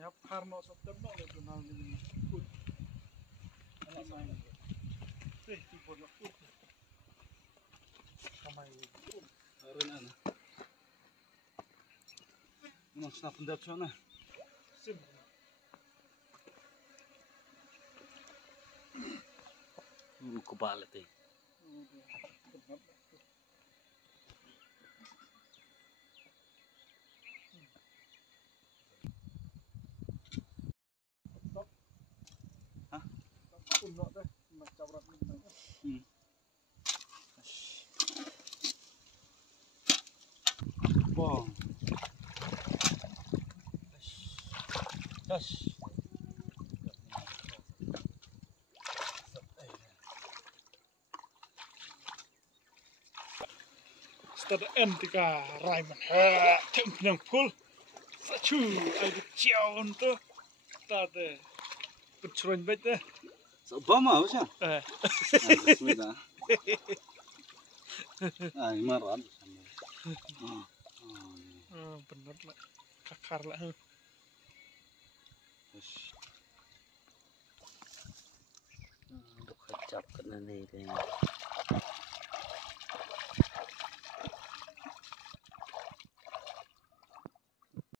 Ya karena setiap nak le kenal ni. Anak saya. Tiba nak pun. Kamai. Arun ana. Mas na pendat sana. Sim. Kepala teh. Hah? Pun nak deh, macam berat ni. Bom. Das. Stad entika Raymond. Tempeng full. Sacu, ada ciaun tu. Tade. Pencurian baik deh. Obama apa sih? Bismillah. Imaran. Bener lah. Kakar lah. Untuk kecap kena ni.